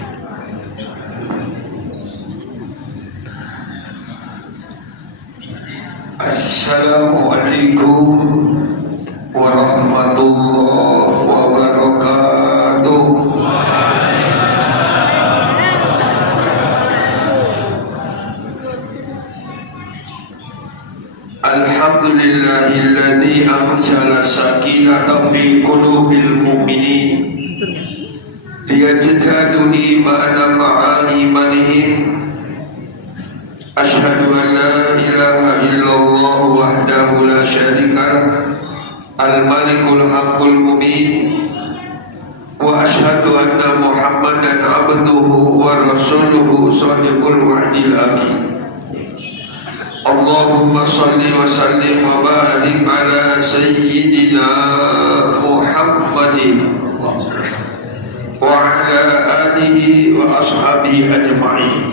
Assalamualaikum warahmatullahi wabarakatuh. Alhamdulillahilladzi anzala sakinata fi qulubil mu'minin liyazdadu imanan ma'a imanihim. Asyhadu an la ilaha illallah wahdahu la syarikalah al-malikul haqqul mubin wa asyhadu anna muhammadan abduhu wa rasuluhu shadiqul wa'dil amin. Allahumma salli wa sallim wa barik ala sayyidina Muhammadin wa ala alihi wa ashabihi ajma'in.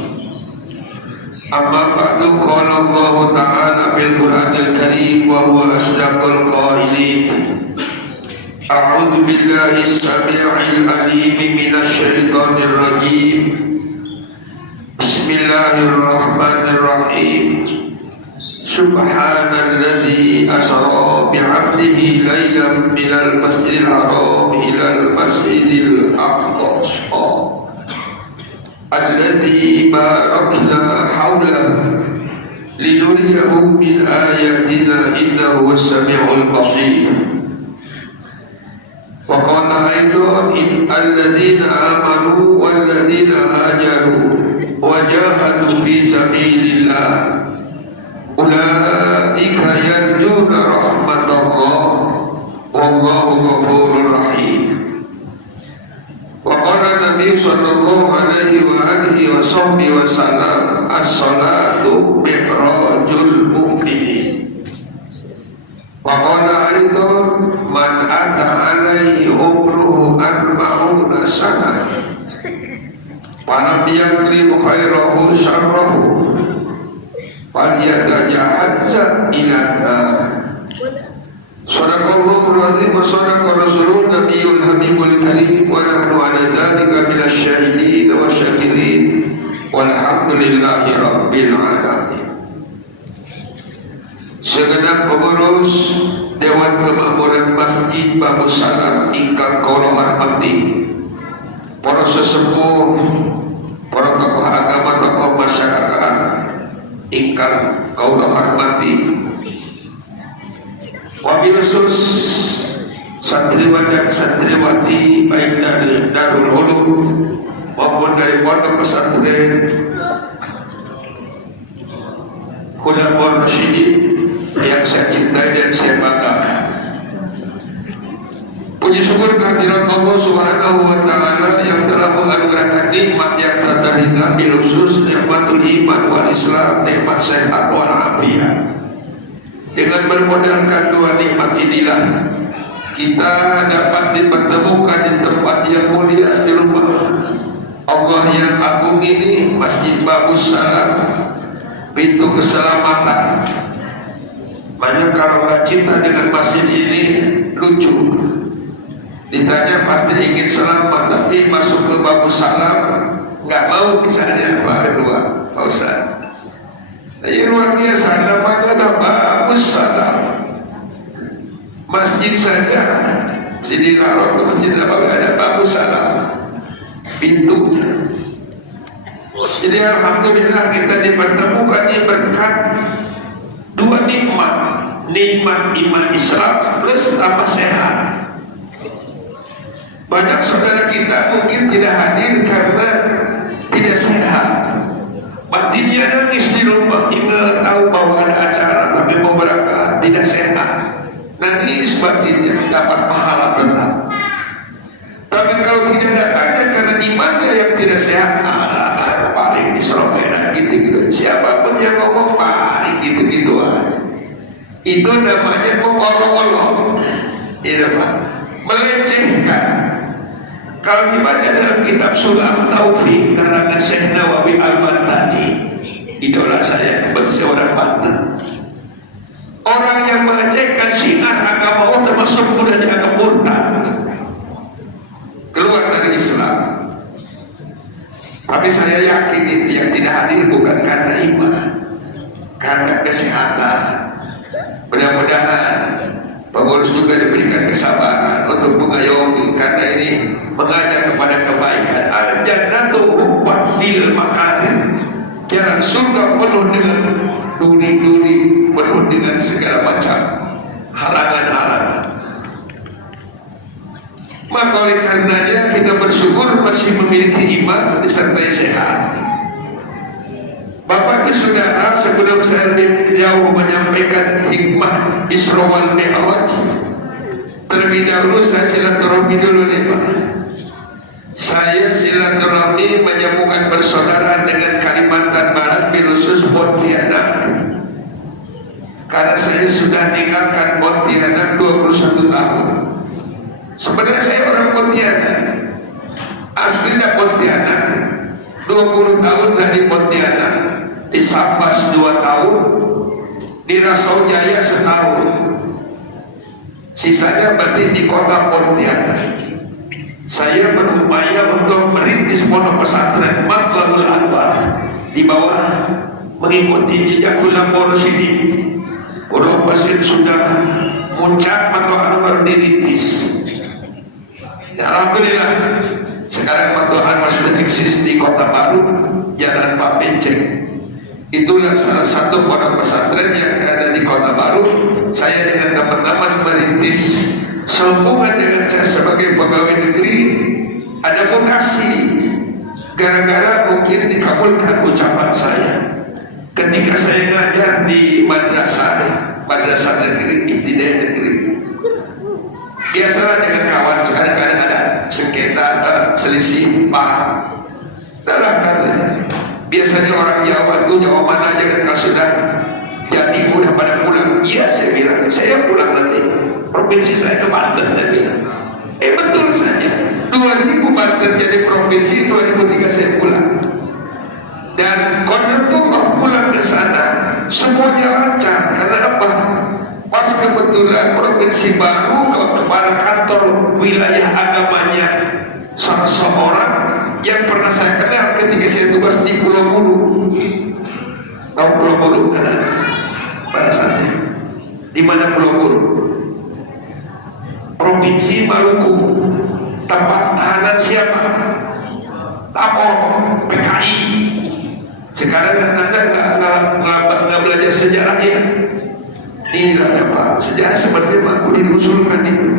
Amma ba'du, qala Allah ta'ala fil Qur'anil Karim wa huwa asdaqul qailin. A'udzu billahi as-sami'il 'alim minasy syaithanir rajim. Bismillahirrahmanirrahim. Subhanalladzi asra bi'abdihi lailan minal masjidil haram ilal masjidil aqsa alladzi barakna hawlahu linuriyahu min ayatina innahu was-sami'ul basir. Wa qala aidan alladzina amanu walladzina hajaru wa jahadu fi sabilillah ulaika yarjuna rahmatallah wallahu ghafurur rahim. Wa qala Nabi sallallahu alaihi wa alihi wa sahbihi wa sallam as-salatu mi'rajul mu'minin. Wa qala aidan man ata alaihi umruhu arba'una sanah wa lam yakrim khairahu syarrahu falyatajahazza ila nar. Sadaqallahul azim wa sadaqa rasulun nabiyul habibul karim wa nahnu ala dzalika minasy syahidin wa syakirin walhamdulillahi rabbil alamin. Segenap pengurus Dewan Kemakmuran Masjid Babu Salam ingkang kula hormati, para sesepuh, para tokoh agama, tokoh masyarakat ingkang kula hormati, wabil khusus santriwan dan santriwati baik dari Darul Ulum maupun dari pondok pesantren Khulafaur Rasyidin yang saya cintai dan saya banggakan. Puji syukur kehadirat Allah Subhanahu wa taala yang telah menganugerahkan nikmat yang tak terhingga, bil khusus nikmatul iman wal Islam, nikmat sehat wal afiat. Dengan bermodalkan dua nikmat inilah kita dapat dipertemukan di tempat yang mulia, di rumah Allah yang agung ini, Masjid Babu Salam, pintu keselamatan. Banyak kalau nggak cinta dengan masjid ini lucu, ditanya pasti ingin selamat, tapi masuk ke Babu Salam nggak mau misalnya Pak Ketua, Pak Ustaz. Tapi luar biasa, namanya Babu Salam. Masjid saja Masjidil Haram ke Masjid Nabawi ada Babu Salam pintunya. Jadi alhamdulillah kita dipertemukan di berkat dua nikmat, nikmat iman Islam plus tambah sehat. Banyak saudara kita mungkin tidak hadir karena tidak sehat, batinnya nangis di rumah, ingat tahu bahwa ada acara tapi mau berangkat tidak sehat, nangis batinnya dapat pahala tetap. Tapi kalau tidak datangnya karena imannya yang tidak sehat, paling diseroberan gitu-gitu. Siapapun yang ngomong paling gitu-gitu aja. Itu namanya mengolok-olok, ya Pak, melecehkan. Kalau dibaca dalam kitab Sulam Taufik karangan Syekh Nawawi Al-Bantani, idola saya seorang Banten, orang yang melecehkan syiar agama Allah termasuk mudah dianggap murtad, keluar dari Islam. Tapi saya yakin itu yang tidak hadir bukan karena iman, karena kesehatan. Mudah-mudahan pengurus juga diberikan kesabaran untuk mengayomi, karena ini mengajak kepada kebaikan. Al-jannatu bil makarim, jalan surga penuh dengan duri-duri, penuh dengan segala macam halangan-halangan. Maka oleh karenanya kita bersyukur masih memiliki iman disertai sehat. Bapak dan saudara, sebelum saya lebih jauh menyampaikan hikmah Isra wal Mi'raj, terlebih dahulu saya silaturahmi dulu nih Pak. Saya silaturahmi menyambungkan persaudaraan dengan Kalimantan Barat, khusus Pontianak. Karena saya sudah meninggalkan Pontianak 21 tahun. Sebenarnya saya orang Pontianak, aslinya Pontianak, 20 tahun dari Pontianak, di Sambas 2 tahun, di Rasau Jaya setahun, sisanya berarti di kota Pontianak. Saya berupaya untuk merintis pondok pesantren Matlabul Anwar di bawah mengikuti jejak ulama Rasyidin. Pondok pesantren sudah muncak Matlabul Anwar dirintis. Ya, alhamdulillah sekarang Matlabul Anwar sudah eksis di Kota Baru, Jalan Pak Benceng. Itulah salah satu pondok pesantren yang ada di Kota Baru. Saya dengan teman-teman merintis sehubungan dengan saya sebagai pegawai negeri. Ada mutasi gara-gara mungkin dikabulkan ucapan saya ketika saya ngajar di madrasah negeri, ibtidaiyah negeri. Biasalah dengan kawan kadang-kadang ada sengketa atau selisih paham. Dalam katanya, biasanya orang Jawa itu Jawa mana aja kan kalau sudah jadi udah pada pulang. Iya saya bilang, saya pulang nanti. Provinsi saya ke Banten saya bilang. Betul saja. 2000 Banten jadi provinsi, 2003 saya pulang. Dan koordinator pulang ke sana semuanya lancar. Karena apa? Pas kebetulan provinsi baru kepala kantor wilayah agamanya salah seorang yang pernah saya kenal ketika saya tugas di Pulau Buru. Tahu Pulau Buru kan? Pada saat itu di mana Pulau Buru? Provinsi Maluku. Tempat tahanan siapa? Tapol PKI. Sekarang Anda nggak belajar sejarah ya? Inilah ya Pak, sejarah seperti apa diusulkan itu.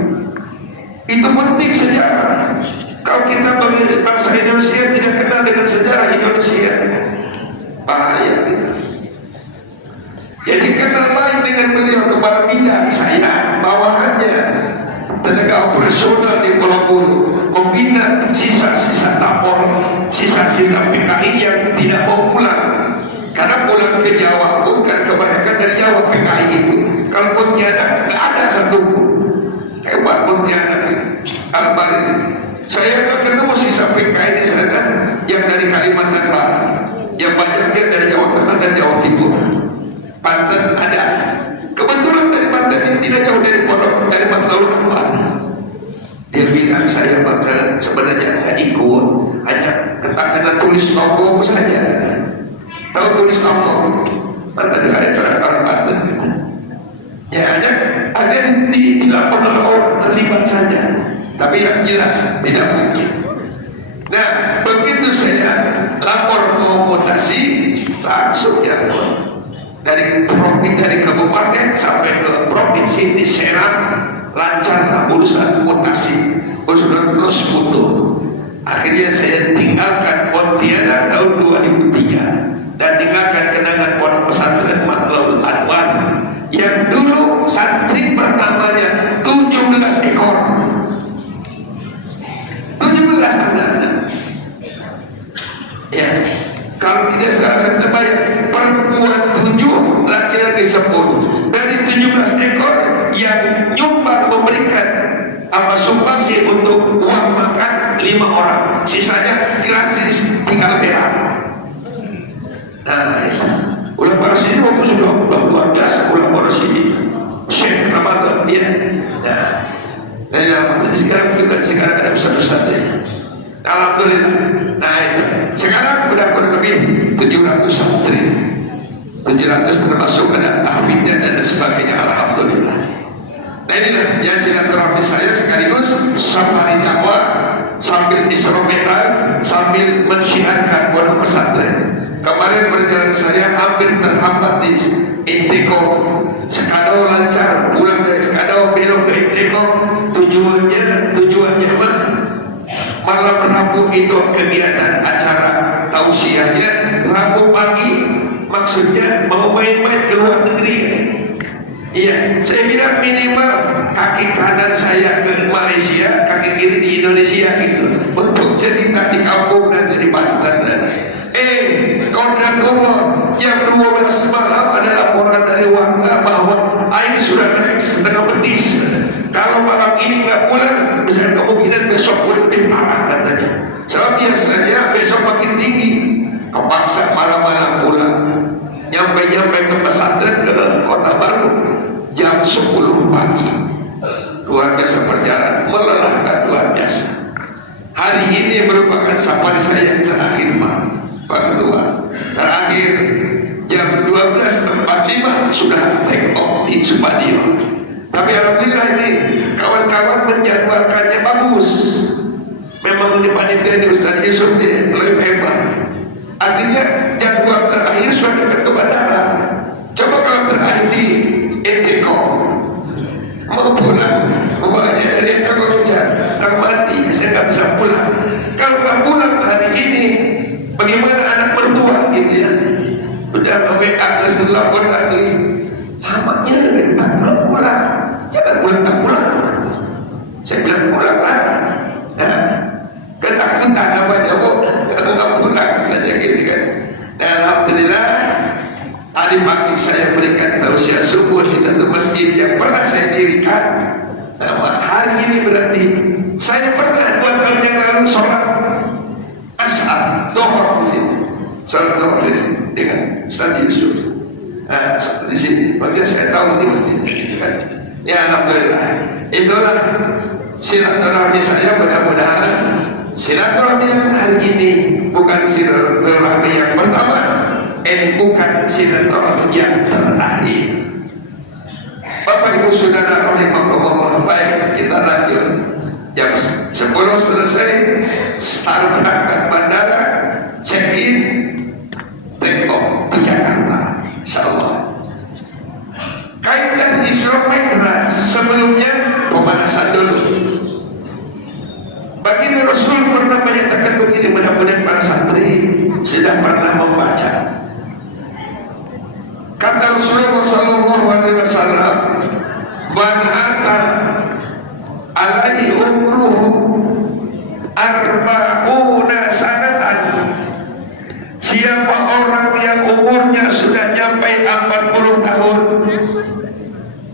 Itu penting sejarah. Kalau kita bangsa Indonesia tidak kenal dengan sejarah Indonesia, bahaya kita. Jadi kenal baik dengan beliau, kepala bidang saya, bawahannya tenaga operasional di Pulau Buru, membina sisa-sisa tapor, sisa-sisa PKI yang tidak mau pulang. Karena pulang ke Jawa pun kan kebanyakan dari Jawa PKI itu. Kalau Pontianak nggak ada satu pun. Hebat Pontianak Al-Bari. Saya ketemu sisa PKI di sana yang dari Kalimantan Barat, yang banyaknya dari Jawa Tengah dan Jawa Timur. Banten ada. Kebetulan dari Banten ini tidak jauh dari pondok dari Matlabul Anwar. Dia bilang saya bakal sebenarnya nggak ikut, hanya kena tulis logo saja. Tahu tulis logo? Mana ada orang Banten? Ya ada di lapor orang terlibat saja. Tapi yang jelas tidak mungkin. Nah begitu saya lapor komutasi langsung ya dari kabupaten sampai ke provinsi di Serang lancarlah urusan mutasi, urusan lulus foto. Akhirnya saya tinggalkan Pontianak tahun 2003 dan tinggalkan kenangan pondok pesantren Matlabul Anwar yang dulu santri pertamanya 17 ekor. 17 anak. Ya, kalau tidak salah saya terbayang, perempuan 7, laki-laki 10. Dari 17 ekor yang nyumbang memberikan apa sumbangsi untuk uang makan 5 orang, sisanya gratis tinggal berak. Nah, ulama Rasyidin waktu sudah luar biasa ulama Rasyidin. Syekh Ramadan dia. Nah, alhamdulillah sekarang ada besar-besarnya. Alhamdulillah. Nah, sekarang lebih 700 santri, 700 termasuk ada tahfidnya dan sebagainya. Alhamdulillah. Nah inilah ya silaturahmi saya sekaligus safari dakwah sambil Isra Mi'raj sambil mensyiarkan pondok pesantren. Kemarin perjalanan saya hampir terhambat di Inteko, Sekadau lancar, pulang dari Sekadau belok ke Inteko, tujuannya mah malam Rabu itu kegiatan acara tausiahnya Rabu pagi, maksudnya mau main-main ke luar negeri. Iya, saya bilang minimal kaki kanan saya ke Malaysia, kaki kiri di Indonesia gitu, untuk cerita di kampung dan di Banten. Qadrakullah, jam 12 malam ada laporan dari warga bahwa air sudah naik setengah betis. Kalau malam ini nggak pulang, bisa kemungkinan besok lebih parah katanya. Sebab biasanya besok makin tinggi. Kepaksa malam-malam pulang. Nyampe ke pesantren ke Kota Baru jam 10 pagi. Luar biasa perjalanan, melelahkan luar biasa. Hari ini merupakan safari saya yang terakhir, Pak Ketua. Terakhir jam 12.45 sudah take off di Supadio. Tapi alhamdulillah ini kawan-kawan menjadwalkannya bagus. Memang di panitia di Ustaz Yusuf ini lebih hebat. Artinya jadwal terakhir sudah dekat ke bandara. Coba kalau terakhir di Inteko mau pulang, banyak dari yang kemudian mati, saya nggak bisa pulang. Kalau nggak pulang hari ini, bagaimana anak mertua gitu ya? Udah WA ke seluruh pun tadi, lamanya kita belum pulang, jangan pulang. Saya bilang pulanglah. Nah, ketakutan apa jawab? Kalau nggak pulang katanya gitu kan. Dan alhamdulillah tadi pagi saya berikan tausiah subuh di satu masjid yang pernah saya dirikan. Nah, hari ini berarti saya pernah 2 tahun yang lalu sholat asar dohor di sini, sholat dohor di sini dengan Ustaz Yusuf di sini. Makanya saya tahu di masjid. Ya alhamdulillah, itulah silaturahmi saya. Mudah-mudahan silaturahmi yang hari ini bukan silaturahmi yang pertama, bukan silaturahmi yang terakhir. Bapak Ibu Saudara rahimakumullah, baik kita lanjut. Jam 10 selesai, start berangkat bandara, check in, take off ke Jakarta, insyaallah. Kaitan Isra Mi'raj sebelumnya pemanasan dulu. Baginda Rasul pernah menyatakan begini, mudah-mudahan para santri sudah pernah membaca. Kata Rasulullah SAW, "Man ata alaihi umruhu arba'una sanatan." Siapa orang yang umurnya sudah sampai 40 tahun.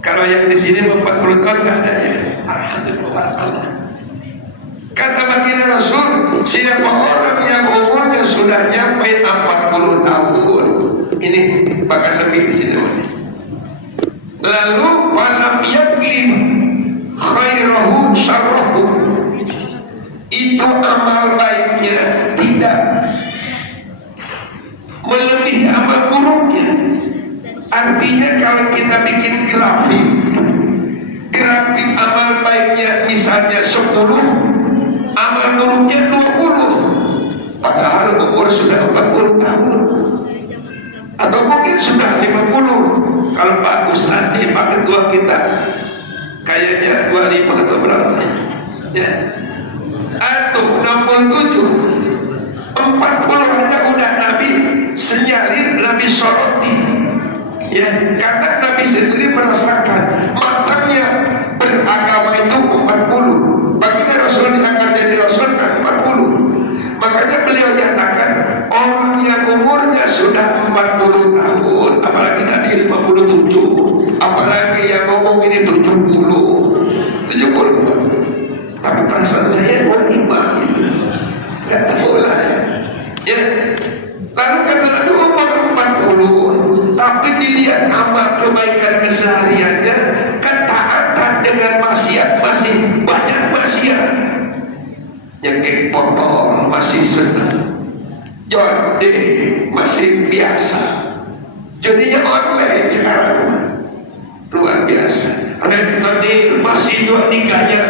Kalau yang di sini 40 tahun nggak ada ya. Alhamdulillah. Kata baginda Rasul, siapa orang yang umurnya sudah sampai 40 tahun, ini bahkan lebih di sini. Lalu walam yaklim khairahu syarrahu, itu amal baiknya tidak melebihi amal buruknya. Artinya kalau kita bikin grafik amal baiknya misalnya 10, amal buruknya 20, padahal umur sudah 40 tahun atau mungkin sudah 50. Kalau Pak Ustaz nih, Pak Ketua kita kayaknya 25 atau berapa ya, atau 67, 40 aja udah Nabi senyalin, Nabi soroti ya, karena Nabi sendiri merasakan matanya beragama itu 40. Baginda Rasul diangkat jadi Rasul kan 40. Makanya beliau nyatakan orang yang umurnya sudah 40 tahun, apalagi tadi 57, apalagi yang ngomong ini 70, tapi perasaan saya 25 gitu. Gak tahu lah ya. Lalu kata Nabi umur 40, tapi dilihat amal kebaikan kesehariannya, ketaatan dengan maksiat masih banyak maksiat. Yang kayak potong masih senang, John D masih biasa, jadinya online sekarang luar biasa. Tadi masih dua nikahnya.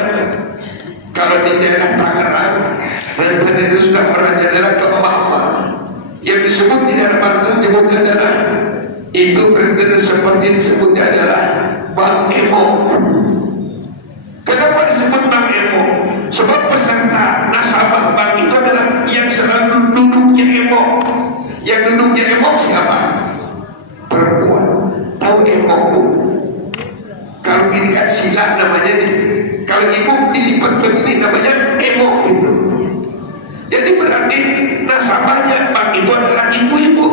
Kalau di daerah Tangerang, tadi itu sudah pernah adalah ke mama yang disebut di daerah Banten, sebutnya adalah itu benar seperti disebutnya adalah Bang Emo. Kenapa disebut Bang Emo? Sebab peserta nasabah bank itu adalah yang selalu duduknya Emo. Yang duduknya Emo siapa? Perempuan. Tahu Emo? Kalau gini kan silat namanya nih. Kalau ibu dilipat begini namanya Emo gitu. Jadi berarti nasabahnya bank itu adalah ibu-ibu.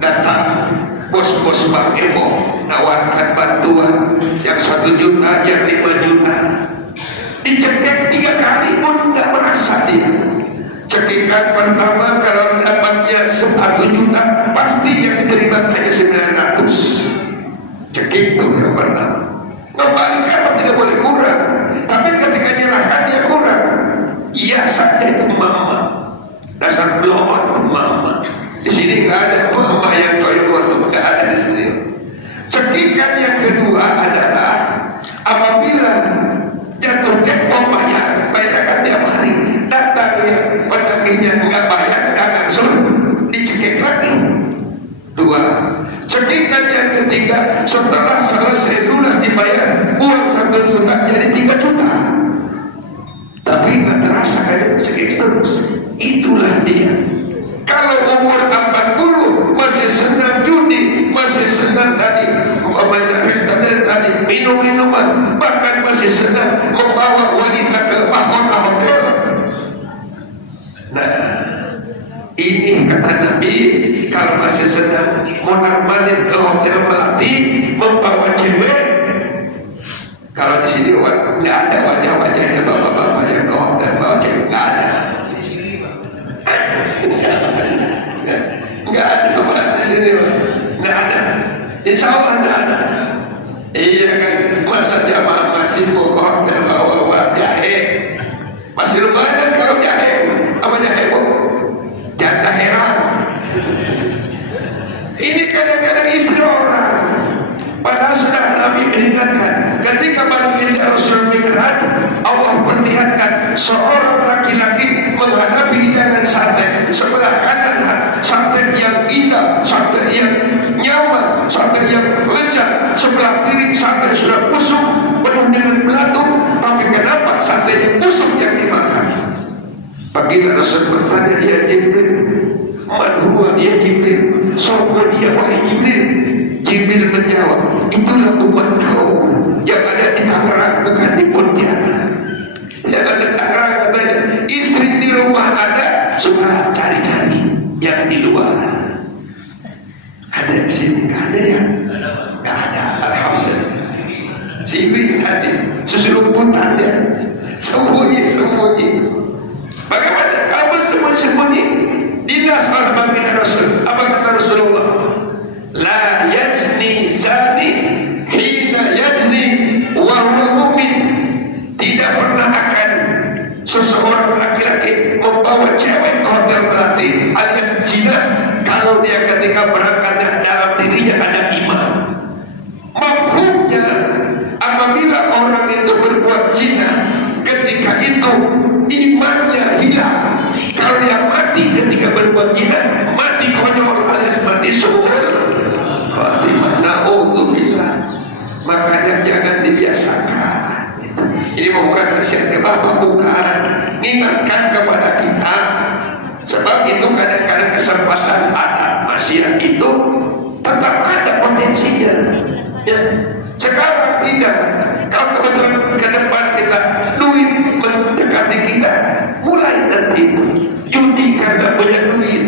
Datang bos-bos bank Emo nawarkan bantuan yang 1 juta, yang 5 juta. Dicekek 3 kali pun tidak merasa dia. Cekikan pertama kalau dapatnya 1 juta pasti yang diterima hanya 900. Cekik itu yang pertama. Kembalikan tidak boleh kurang. Tapi ketika nyerahkan dia kurang. Iya saja itu mama. Dasar blowon mama. Di sini nggak ada mama yang koyor, nggak ada di sini. Cekikan yang kedua adalah apabila jatuh tempo bayarkan tiap hari. Datang dia penagihnya nggak bayar, nggak langsung dicekik lagi. 2. Cekikan yang ketiga, setelah selesai lunas dibayar uang 1 juta jadi 3 juta. Tapi nggak terasa kayak cekik terus. Itulah dia. Kalau umur 40 masih senang judi, masih senang tadi tadi minum-minuman, bahkan masih senang membawa wanita ke hotel. Nah, ini kata Nabi, kalau masih sedang mondar-mandir ke hotel melati membawa cewek. Kalau di sini nggak ada wajah-wajahnya bapak-bapak yang ke hotel bawa cewek, nggak ada. Nggak ada bapak di sini, nggak ada. Insya Allah nggak ada. Iya kan, masa jamaah masih mau ke hotel bawa jahe, masih lumayan kalau jahe. Apa jahe bu? Janda heran. Ini kadang-kadang istri orang. Padahal sudah Nabi peringatkan. Ketika baginda Rasul Mi'raj, Allah perlihatkan seorang laki-laki menghadapi hidangan sate. Sebelah kanan sate yang indah, sate yang nyaman, sate yang lezat. Sebelah kiri sate sudah busuk, penuh dengan belatung. Tapi kenapa sate yang busuk yang dimakan? Baginda Rasul bertanya, ya Jibril, man huwa ya Jibril, siapa dia wahai Jibril? Jibril menjawab, itulah umat kau yang ada di Tangerang, bukan di Pontianak. Yang ada di Tangerang katanya, istri di rumah ada, suka cari-cari yang di luar. Ada di sini, nggak ada ya? Nggak ada, alhamdulillah. Si Ibu tadi, susu rumputan dia, sembunyi. Bagaimana kalau bersembunyi-sembunyi? Dinas oleh baginda Rasul. Apa kata Rasulullah? La yazni zani hina yazni wa huwa mu'min. Tidak pernah akan seseorang laki-laki membawa cewek ke hotel melati alias zina kalau dia ketika berangkat dalam dirinya ada iman. Maksudnya apabila orang itu berbuat zina, ketika itu imannya hilang. Kalau dia mati ketika berbuat zina, mati konyol alias mati suul khatimah, na'udzubillah. Makanya jangan dibiasakan. Ini bukan nasihat ke bapak, bukan, ingatkan kepada kita. Sebab itu kadang-kadang kesempatan ada maksiat itu tetap ada potensinya ya. Sekarang tidak. Kalau kebetulan ke depan kita duit mendekati kita, mulai nanti judi karena punya duit,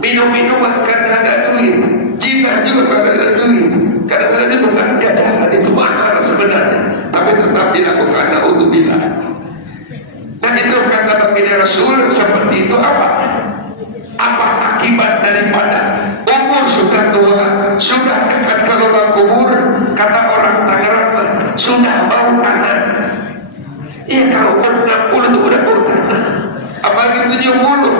minum-minuman karena ada duit, zina juga karena ada duit. Kadang-kadang itu bukan jajahan, itu mahal sebenarnya, tapi tetap dilakukan untuk bila. Dan itu kata baginda Rasul seperti itu apa? Apa akibat daripada umur sudah tua, sudah dekat ke lubang kubur, kata orang Tangerang sudah bau tanah. Iya, kalau umur 60 itu udah bau tanah, apalagi 70.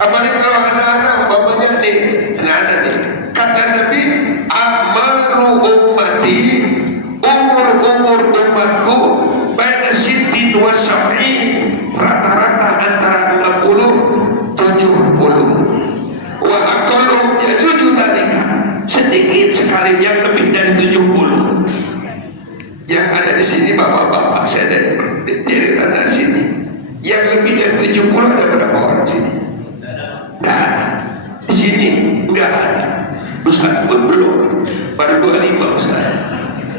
Apalagi kalau anak-anak bapaknya nih, anak-anak nih, kata Nabi, amaru ummati, umur umatku pada siti dua sab'i, rata-rata antara 60 70. Wa aqallu yajuju dalika, sedikit sekali yang lebih dari 70. Yang ada di sini bapak-bapak saya dari tanah sini, yang lebih dari 70 ada berapa orang di sini? Nggak ada. Di sini nggak ada. Ustaz pun belum, baru 25 Ustaz.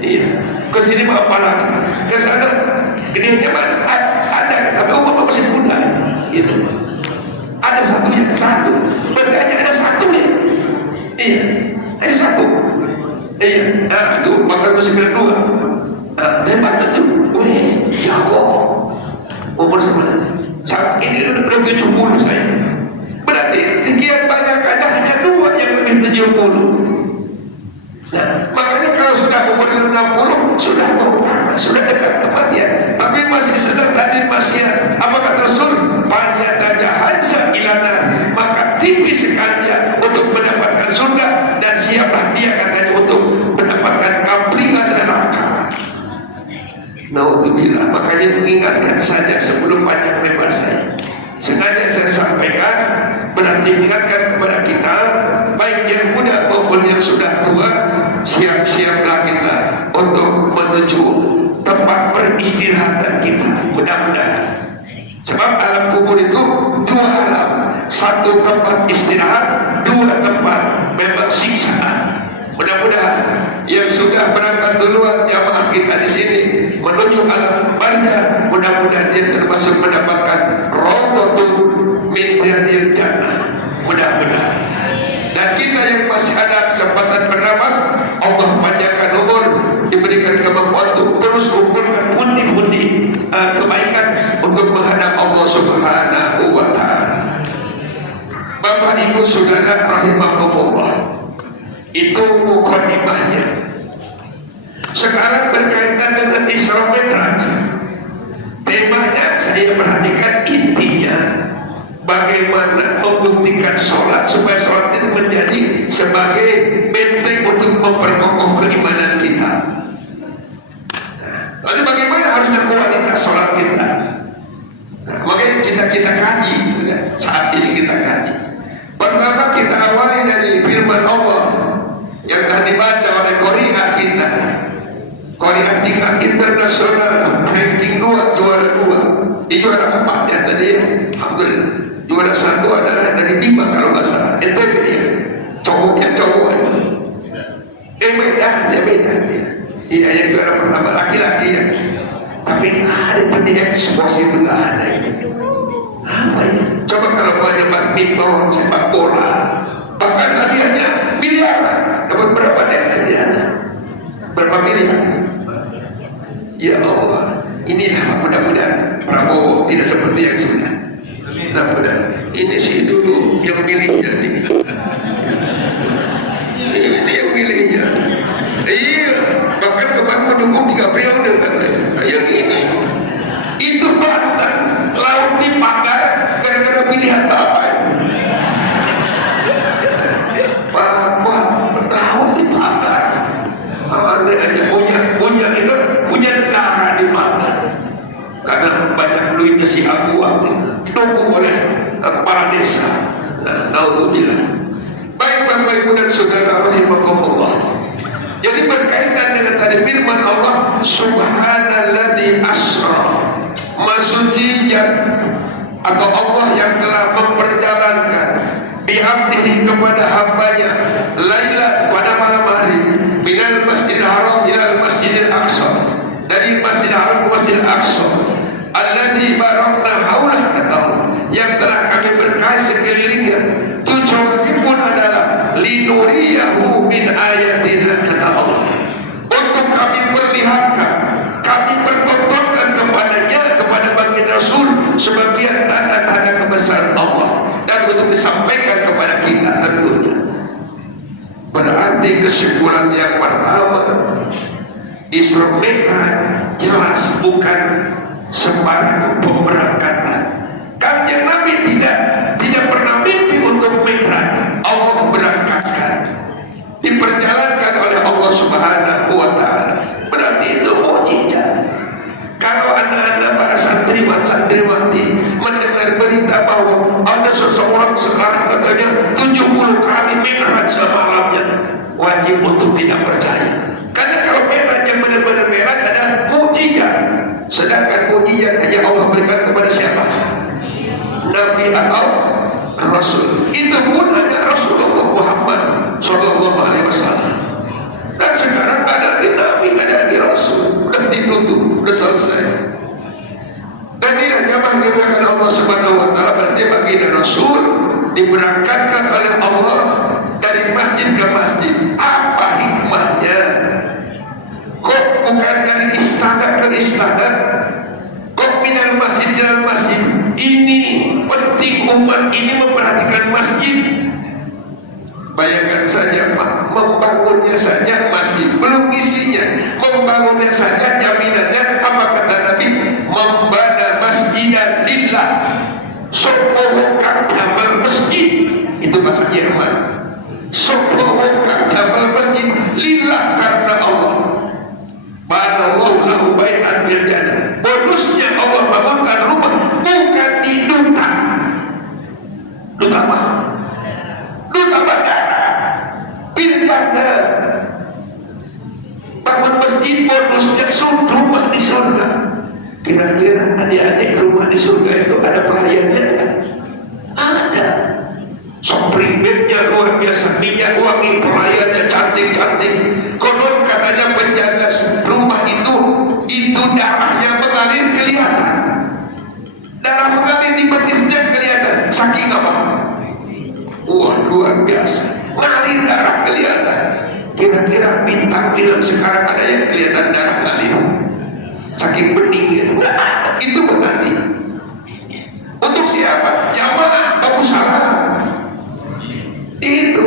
Iya. Ke sini mau apa lagi? Ke sana gedenya mana? Ada, tapi umur masih muda. Itu. Ada satunya, satu. Bedanya ada satunya. Iya, ada satu. Iya. Nah, itu bakal masih berdua. Dan baca tuh, weh, ya kok umur sebenarnya. Saat ini udah 70 saya. Berarti sekian banyak ada hanya 2 yang lebih 70. Nah, makanya kalau sudah umur 60 sudah berutang, sudah dekat kematian, tapi masih sedang tadi masih apa kata Rasul, "Fa'yataja hansa ilana", maka tipis sekalinya untuk mendapatkan surga dan siaplah dia katanya untuk mendapatkan kampringan neraka. Naudzubillah. Makanya mengingatkan saja sebelum panjang lebar saya. Sengaja saya sampaikan, berarti mengingatkan kepada kita, baik yang muda maupun yang sudah tua, siap-siaplah kita untuk menuju tempat peristirahatan kita. Mudah-mudahan. Sebab alam kubur itu 2 alam, 1 tempat istirahat, 2 tempat memang siksaan. Mudah-mudahan yang sudah berangkat duluan jamaah kita di sini menuju alam barzah, mudah-mudahan dia termasuk mendapatkan rawdatun min riyadil jannah. Mudah-mudahan. Dan kita yang masih ada kesempatan bernapas, Allah panjangkan umur, diberikan kemampuan untuk terus kumpulkan pundi-pundi kebaikan untuk menghadap Allah Subhanahu wa ta'ala. Bapak Ibu Saudara rahimahumullah, itu mukadimahnya. Sekarang berkaitan dengan Isra Mi'raj. Temanya saya perhatikan intinya bagaimana membuktikan sholat supaya sholat itu menjadi sebagai benteng untuk memperkokoh keimanan kita. Lalu bagaimana harusnya kualitas sholat kita? Nah, makanya kita kaji gitu kan. Saat ini kita kaji. Pertama kita awali dari firman Allah yang telah dibaca oleh Korea kita, Korea tingkat internasional, ranking 2, juara 2, juara 4 ya tadi ya, alhamdulillah. Juara 1 adalah dari Bima kalau nggak salah, NTB ya, cowok Medan ya. Iya yang juara pertama laki-laki ya, tapi ada tadi ekspos itu nggak ada ini. Apa ya? Coba kalau pada badminton, sepak bola, bahkan hadiahnya miliaran. Dapat berapa deh hadiahnya? Berapa miliar? Ya Allah, inilah mudah-mudahan Prabowo tidak seperti yang sudah. Mudah-mudahan ini sih dulu yang milihnya nih. Ini yang milihnya. Iya, bahkan kemarin mendukung 3 periode katanya. Yang ini, itu Banten, laut dipagar gara-gara pilihan bapak. Laut dipagar. Anda hanya punya itu punya negara di mana? Karena banyak duitnya si Abu didukung oleh kepala desa. Naudzubillah. Baik Bapak Ibu dan Saudara rahimakumullah. Jadi berkaitan dengan tadi firman Allah, Subhanalladzi asra, Masuci atau Allah yang telah memperjalankan bi'abdihi kepada hambanya Laila pada malam hari minal masjidil haram ilal masjidil aqsa, dari masjidil haram ke masjidil aqsa, alladzi barakna haulah, kata yang telah kami berkahi sekelilingnya. Tujuannya pun adalah linuriyahu min ayatina, kata Allah, untuk kami perlihatkan, kami pertontonkan kepadanya, kepada baginda Rasul sebagian tanda-tanda kebesaran Allah, dan untuk disampaikan kepada kita tentunya. Berarti kesimpulan yang pertama, Isra Mi'raj jelas bukan sembarang pemberangkatan. Kanjeng Nabi tidak pernah berita bahwa ada seseorang sekarang katanya 70 kali mi'raj semalamnya. Wajib untuk tidak percaya. Karena kalau mi'raj yang benar-benar mi'raj ada mukjizat. Sedangkan mukjizat hanya Allah berikan kepada siapa? Nabi atau Rasul. Itu pun hanya Rasulullah Muhammad Sallallahu Alaihi Wasallam. Dan sekarang ada lagi Nabi, ada lagi Rasul. Udah ditutup, udah selesai. Dan ini hanya diberangkatkan Allah Subhanahu Wa Taala. Berarti baginda Rasul diberangkatkan oleh Allah dari masjid ke masjid. Apa hikmahnya? Kok bukan dari istana ke istana? Kok minal masjid ilal masjid? Ini penting umat ini memperhatikan masjid. Bayangkan saja Pak, membangunnya saja masjid, belum isinya. Membangunnya saja jaminannya apa kata Nabi? Membana masjidan lillah. Sopohkan damal masjid. Itu bahasa Jerman. Sopohkan damal masjid lillah karena Allah. Banallahu lahu baitan bil jannah. Bonusnya Allah bangunkan rumah bukan di duta. Duta apa? Duta bandara. Bil jannah. Bangun masjid bonusnya rumah di surga. Kira-kira adik-adik rumah di surga itu ada bahayanya? Ada. Soprimetnya luar biasa, minyak wangi, pelayannya cantik-cantik. Konon katanya penjaga rumah itu darahnya mengalir kelihatan. Darah mengalir di betisnya kelihatan. Saking apa? Wah, luar biasa. Mengalir darah kelihatan. Kira-kira bintang film sekarang ada yang kelihatan darah mengalir. Saking bening itu. Itu mengalir. Untuk siapa? Jamaah Abu Salam. Itu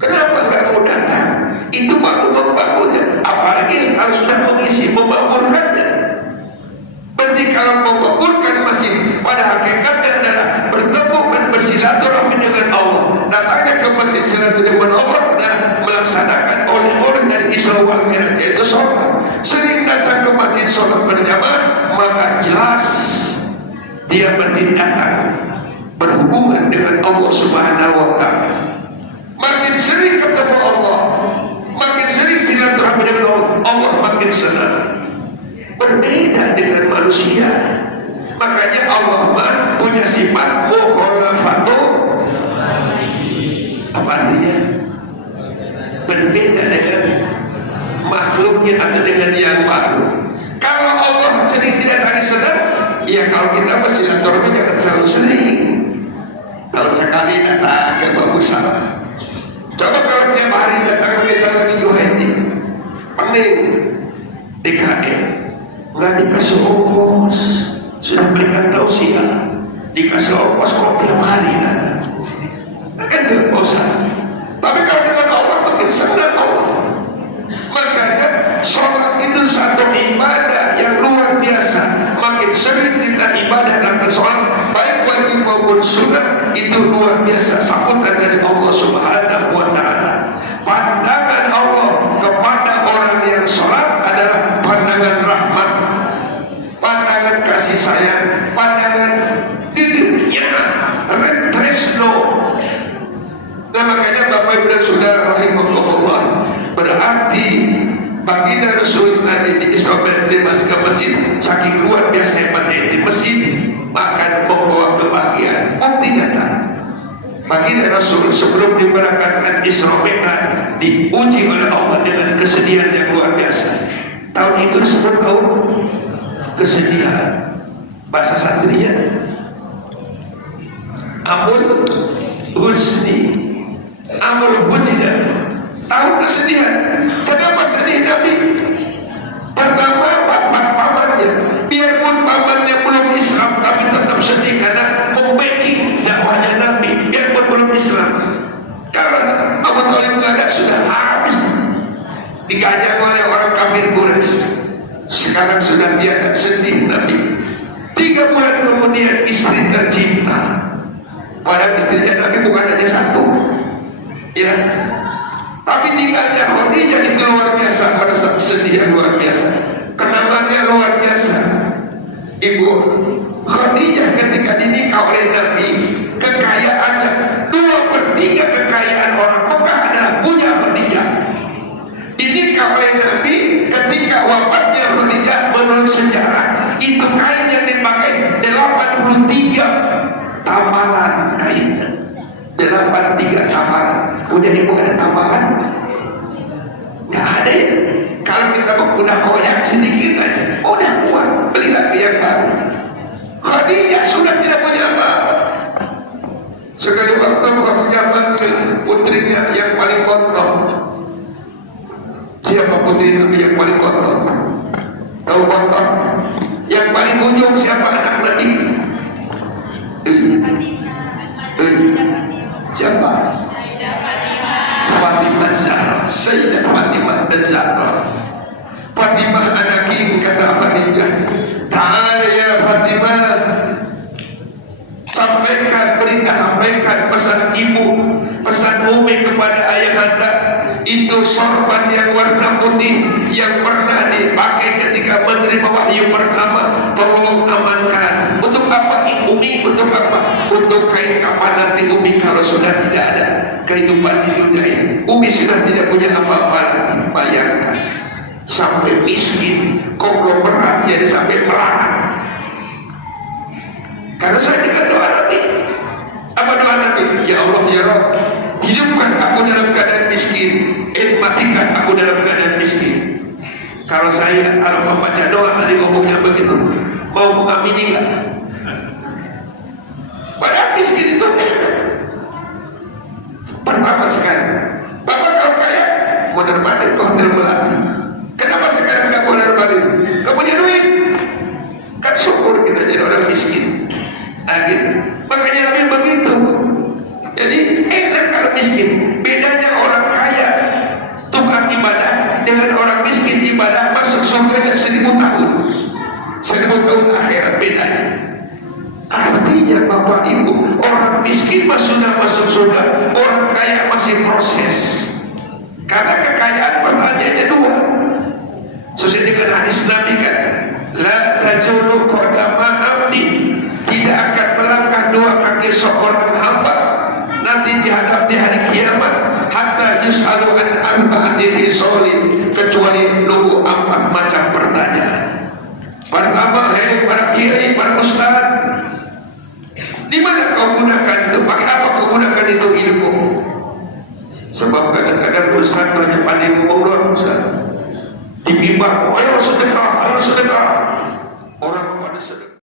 kenapa nggak mau datang? Itu baru membangunnya, apalagi harus sudah mengisi membangunkannya. Berarti kalau membangunkan masjid pada hakikatnya adalah bertemu dan bersilaturahmi dengan Allah. Datangnya ke masjid silaturahmi dengan Allah dan melaksanakan oleh-oleh dari Isra wal Mi'raj, yaitu sholat. Sering datang ke masjid sholat berjamaah, maka jelas dia bertindak berhubungan dengan Allah Subhanahu Wa Taala. Makin sering ketemu Allah, makin sering silaturahmi dengan Allah, Allah makin senang. Berbeda dengan manusia. Makanya Allah punya sifat mukhalafatu. Apa artinya? Berbeda dengan makhluknya atau dengan yang baru. Kalau Allah sering didatangi senang, ya kalau kita bersilaturahmi jangan selalu sering. Kalau sekali datang ke bagus salah. Coba kalau tiap hari datang kita lagi Juhedi, pening, DKM, nggak dikasih ongkos, sudah berikan tausiah, dikasih ongkos kok tiap hari datang, kan tidak bosan. Tapi kalau dengan Allah makin senang Allah. Makanya sholat itu satu ibadah yang luar biasa. Makin sering kita ibadah dan sholat, baik wajib maupun sunnah, itu luar biasa sambutan dari Allah Subhanahu Wa Taala. Pandangan Allah kepada orang yang sholat adalah pandangan rahmat, pandangan kasih sayang, pandangan didiknya retresno. Nah makanya Bapak Ibu dan Saudara rahimahullah, berarti baginda Rasul tadi di Isra Mi'raj ke masjid, saking luar biasa hebatnya di masjid, akan membawa kebahagiaan. Bukti nyata, baginda Rasul sebelum diberangkatkan Isra Mi'raj diuji oleh Allah dengan kesedihan yang luar biasa. Tahun itu disebut tahun kesedihan. Bahasa satunya Amul Husni, Amul Hujidah, tahun kesedihan. Kenapa sedih Nabi? Pertama wafat pamannya, biarpun pamannya belum Islam tapi tetap sedih karena membacking dakwahnya Nabi, biarpun belum Islam. Karena Abu Thalib nggak ada, sudah habis dikajak oleh orang kafir Quraisy. Sekarang sudah tiada, sedih Nabi. 3 bulan kemudian istri tercinta. Padahal istrinya Nabi bukan hanya satu, ya. Tapi tinggalnya Khadijah itu luar biasa, merasa sedih yang luar biasa, kenangannya luar biasa. Ibu Khadijah ketika dinikah oleh Nabi, kekayaannya 2/3 kekayaan orang Mekah adalah punya Khadijah. Dinikah oleh Nabi, ketika wafatnya Khadijah, menurut sejarah itu kain yang dipakai 83 tambalan kainnya. 83 tambalan. Udah ibu ada tambahan? Gak ada ya. Kalau kita udah koyak sedikit aja, udah kuat, beli lagi yang baru. Khadijah sudah tidak punya apa-apa. Sekali waktu Khadijah manggil putrinya yang paling kotor. Siapa putri Nabi yang paling kotor? Tahu kotor? Yang paling ujung siapa anak Nabi? Siapa? Fatimah Zahra. Sayyidah Fatimah Zahra. Fatimah anaki, kata Khadijah, ta'ala ya Fatimah, sampaikan, sampaikan pesan ibu, pesan umi kepada ayahanda. Itu sorban yang warna putih yang pernah dipakai ketika menerima wahyu pertama, tolong amankan. Untuk apa umi? Untuk apa? Untuk kain kapan nanti umi kalau sudah tidak ada kehidupan di dunia ini. Umi sudah tidak punya apa-apa lagi. Bayangkan, sampai miskin, konglomerat, jadi sampai melarat. Karena saya dengan doa Nabi. Apa doa Nabi? Ya Allah ya Rabb, hidupkan aku dalam keadaan miskin, matikan aku dalam keadaan miskin. Kalau membaca doa tadi ngomongnya begitu, mau mengamini nggak? Padahal miskin itu pertama sekali. Bapak kalau kaya, mondar-mandir ke hotel melati. Kenapa sekarang nggak mondar-mandir? Kamu punya duit, kan syukur kita jadi orang miskin. Nah, gitu. Makanya Nabi begitu. Jadi enak kalau miskin. Bedanya orang kaya tukang ibadah dengan orang miskin ibadah masuk surga 1000 tahun. 1000 tahun akhirat bedanya. Artinya Bapak Ibu, orang miskin sudah masuk surga, orang kaya masih proses. Karena kekayaan pertanyaannya 2. Sesuai dengan hadis Nabi kan, la tazulu qadama abdi, tidak akan melangkah 2 kaki seorang hamba nanti dihadap di hari kiamat, hatta yus'alu an arba'ati khisalin, kecuali nunggu 4 macam pertanyaan. Pertama, hei para kiai, para ustaz, di mana kau gunakan itu? Pakai apa kau gunakan itu ilmu? Sebab kadang-kadang ustaz hanya pandai ngomong doang, ustaz. Di mimbar, ayo sedekah, ayo sedekah. Orang pada sedekah.